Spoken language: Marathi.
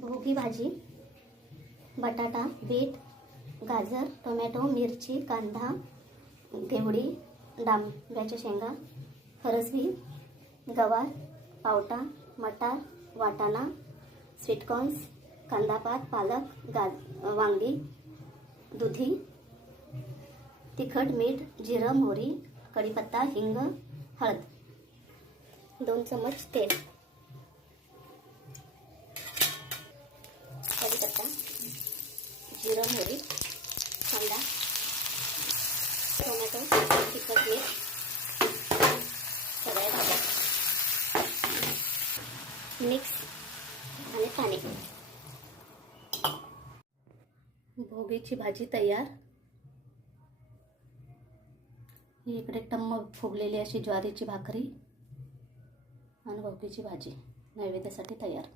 भोगी भाजी, बटाटा, बीट, गाजर, टोमॅटो, मिरची, कांदा, घेवडी, डांब्याच्या शेंगा, फरसबी, गवार, पावटा, मटार, वाटाणा, स्वीटकॉर्न्स, कांदापात, पालक, वांगी, दुधी, तिखट, मीठ, जिरं, मोहरी, कढीपत्ता, हिंग, हळद, 2 चमच तेल, कढीपत्ता, जिरं, मोहरी, कांदा, टोमॅटो, तिखट, मीठ सगळ्या भाज्या मिक्स आणि पाणी. भोगीची भाजी तयार. ही इकडे टम्म फुगलेली अशी ज्वारीची भाकरी आणि भोगीची भाजी नैवेद्यासाठी तयार.